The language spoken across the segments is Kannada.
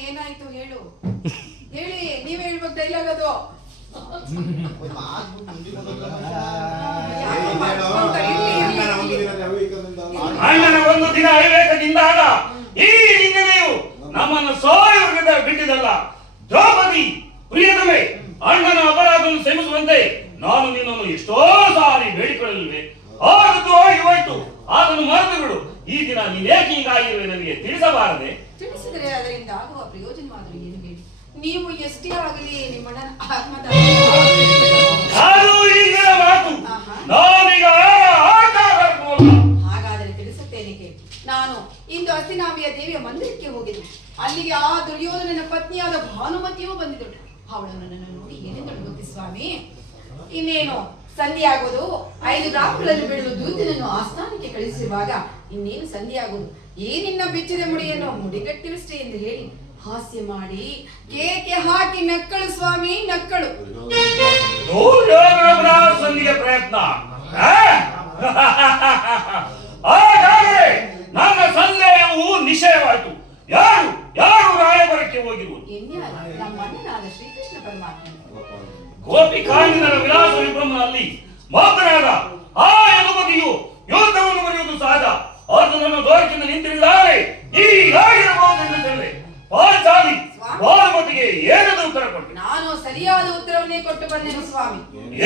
ಏನಾಯ್ತು ಹೇಳು. ಹೇಳಿ ನೀವೇ ಹೇಳ್ಬೇಕು ಡೈಲಾಗ್ ಅದು ಅಣ್ಣನ ಒಂದು. ದಿನ ದಿನ ಅವಿವೇಕದಿಂದಾಗ ಈ ನಿಂದನೆಯು ನಮ್ಮನ್ನು ಸಾಯುವುದರಿಂದ ಬಿಟ್ಟಿದಲ್ಲ ದ್ರೌಪದಿ. ಪ್ರಿಯತಮೆ ಅಣ್ಣನ ಅಪರಾಧವನ್ನು ಕ್ಷಮಿಸುವಂತೆ ನಾನು ನಿನ್ನನ್ನು ಎಷ್ಟೋ ಸಾರಿ ಬೇಡಿಕೊಳ್ಳಲಿವೆ ಆಗದು ಆಗಿ ಹೋಯ್ತು. ಅದನ್ನು ಮರೆತು ಬಿಡು. ಈ ದಿನ ನೀನೇಕೆ ಹೀಗಾಗಿರುವೆ ನನಗೆ ತಿಳಿಸಬಾರದೆ? ತಿಳಿಸಿದರೆ ಅದರಿಂದ ಆಗುವ ಪ್ರಯೋಜನವಾದರೂ ಏನು ಹೇಳಿ? ನೀವು ಎಷ್ಟೇ ಆಗಲಿ ನಿಮ್ಮ ಆತ್ಮದ ಅದು ಈಗಿನ ಮಾತು. ನಾನೀಗ ಹಾಗಾದರೆ ತಿಳಿಸುತ್ತೇನೆ ಕೇಳಿ ನಾನು ಇಂದು ಹಸ್ತಿನಾಮಿಯ ದೇವಿಯ ಮಂದಿರಕ್ಕೆ ಹೋಗಿದ್ದೆ. ಅಲ್ಲಿಗೆ ಆ ದುರ್ಯೋಧನನ ಪತ್ನಿಯಾದ ಭಾನುಮತಿಯೂ ಬಂದಿದ್ದಳು ಅವಳು ನನ್ನನ್ನು ನೋಡಿ ಏನೆಂದಳು ಗೊತ್ತಿ ಸ್ವಾಮಿ? ಇನ್ನೇನು ಸಂಧಿ ಆಗೋದು ಐದು ರಾತ್ರಿಗಳಲ್ಲಿ ಬೆಳೆದು ದೂತನನ್ನು ಆಸ್ಥಾನಕ್ಕೆ ಕಳಿಸಿರುವಾಗ ಇನ್ನೇನು ಸಂಧಿಯಾಗೋದು? ಏನಿನ್ನ ಬಿಚ್ಚಿದ ಮುಡಿಯನ್ನು ಮುಡಿಗಟ್ಟಿವಷ್ಟೇ ಎಂದು ಹೇಳಿ ಹಾಸ್ಯ ಮಾಡಿ ಕೇಕೆ ಹಾಕಿ ನಕ್ಕಳು ಸ್ವಾಮಿ ನಕ್ಕಳು. ಸಂಧಿಗೆ ಪ್ರಯತ್ನ. ನನ್ನ ಸಂದೇಹವು ನಿಶ್ಚಯವಾಯಿತು ಯಾರು ಯಾರು ರಾಯಬರಕ್ಕೆ ಹೋಗಿರುವುದು? ನಮ್ಮ ಅಣ್ಣನಾದ ಶ್ರೀಕೃಷ್ಣ ಪರಮಾತ್ಮ. ಗೋಪಿಕಾಂಡಿನ ವಿಲಾಸ ವಿಭ್ರಮನಲ್ಲಿ ಮಾತನಾದ ಆ ಯದುಪತಿಯು ಯುದ್ಧವನ್ನು ಬರೆಯುವುದು ಸಹಜ ಅರ್ಜುನನ್ನು ದೋರಕಿಂದ ನಿಂತಿರಿದ್ದಾರೆ ಈ ಆಗಿರಬಹುದೆಂದು ತಿಳಿದೆ. ಪಾಚಾಲಿ ಬಾಲಮತಿಗೆ ಏನದು ಉತ್ತರ ಕೊಟ್ಟೆ ನಾನು ಸರಿಯಾದ ಉತ್ತರವನ್ನೇ ಕೊಟ್ಟು ಬಂದೆನು ಸ್ವಾಮಿ.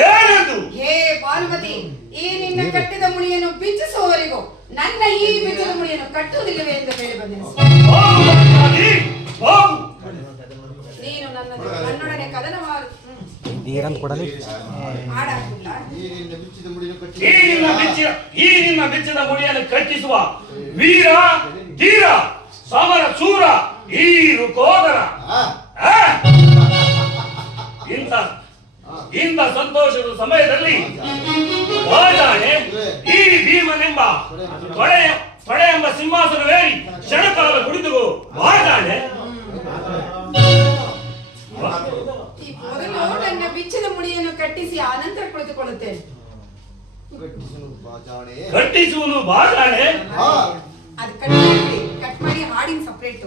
ಏನದು? ಹೇ ಬಾಲಮತಿ ಈ ನಿನ್ನ ಕಟ್ಟಿದ ಮುಳಿಯನ್ನು ಬಿಚ್ಚಿಸುವವರೆಗೂ ನನ್ನ ಈ ಬಿಚ್ಚಿದ ಮುಳಿಯನ್ನು ಕಟ್ಟುವುದಿಲ್ಲವೇ ಎಂದು ಹೇಳಿ ಬಂದೆನು ಸ್ವಾಮಿ. ನೀರನ್ನು ಕೊಡಲಿ. ಈ ಈ ಮುಡಿಯನ್ನು ಕಟ್ಟಿಸುವ ವೀರ ಧೀರ ಸಮರ ಚೂರ ಈ ರುಕೋದರ ಆ, ಆ? ಇಂಥ ಇಂಥ ಸಂತೋಷದ ಸಮಯದಲ್ಲಿ ವಾಜಾಣೆ ಈ ಭೀಮನೆಂಬ ತೊಡೆ ತೊಡೆ ಎಂಬ ಸಿಂಹಾಸನವೇರಿ ಕ್ಷಣಕಾಲ ಕುಳಿತು ಬಿಚ್ಚಿದ ಮುಡಿಯನ್ನು ಕಟ್ಟಿಸಿ ಆನಂತರ ಕುಳಿತುಕೊಳ್ಳುತ್ತೇನೆ. ಕಟ್ಟಿಸುವನು ಬಾಜಾಣೆ. ಆ. ಅದು ಕಟ್ ಮಾಡಿ ಕಟ್ ಮಾಡಿ ಹಾಡಿನ ಸಪ್ರೇಟ್